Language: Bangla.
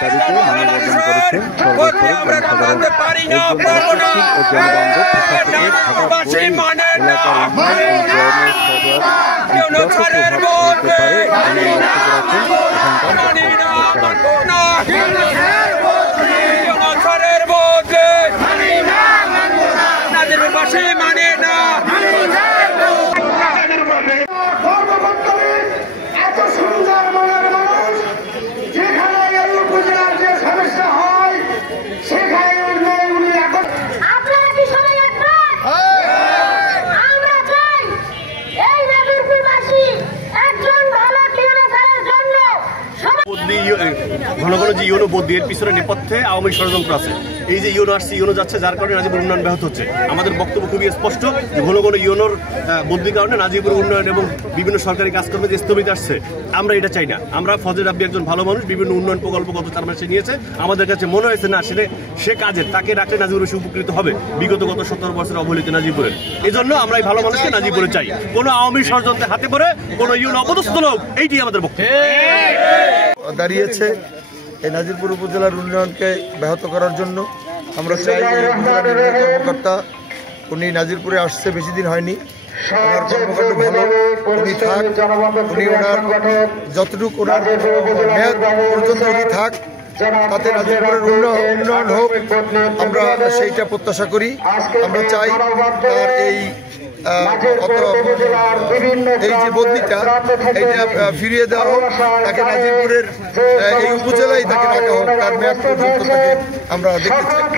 দাবিতে মানববন্ধন করেছেন সর্বস্তরের জনসাধারণ। একজন গণতান্ত্রিক ও জনবান্ধব প্রশাসনের ঢাকা এলাকার উন্নয়ন ও জনের সদর প্রভাব ফেলতে পারে এমন বক্তব্য রাখেন ঘন ঘন যে ইউনো বদলি এর পিছনে নেপথ্যে আওয়ামী ষড়যন্ত্র আছে। এই যে ইউনো আসছে, ইউনো যাচ্ছে, যার কারণে নাজিবুর উন্নয়ন ব্যাহত হচ্ছে। আমাদের বক্তব্য খুবই স্পষ্ট যে ঘন ঘন ইউনোর বদলির কারণে নাজিবুর উন্নয়ন এবং বিভিন্ন সরকারি কাজকর্মে যে স্থগিত আসছে, আমরা এটা চাই না। আমরা ফজল রাব্বি একজন ভালো মানুষ, বিভিন্ন উন্নয়ন প্রকল্প গত 4 মাসে নিয়েছে। আমাদের কাছে মনে হয়েছে না আসলে সে কাজের তাকে রাখলে নাজিবুর বেশি উপকৃত হবে গত 17 বছর অবহেলিত নাজিবুরের। এই জন্য আমরা এই ভালো মানুষকে নাজিবুরে চাই। কোনো আওয়ামী ষড়যন্ত্রে হাতে পড়ে কোনো ইউনো অপদস্থ লোক, এইটি আমাদের বক্তব্য দাঁড়িয়েছে এই নাজিরপুর উপজেলার উন্নয়নকে ব্যাহত করার জন্য। আমরা চাই কর্মকর্তা, উনি নাজিরপুরে আসছে বেশি দিন হয়নি, ওনার কর্মকাণ্ড ভালো, উনি থাক, উনি ওনার যতটুকু ওনার মেয়াদ পর্যন্ত উনি থাক, তাতে নাজিরপুরের উন্নয়ন হোক, আমরা সেইটা প্রত্যাশা করি। আমরা চাই তার এই যে বদলিটা এটা ফিরিয়ে দেওয়া হোক, তাকে নাজিরপুরের এই উপজেলায় তাকে রাখা হোক, তার মেয়াদ পর্যন্ত তাকে আমরা দেখতে চাই।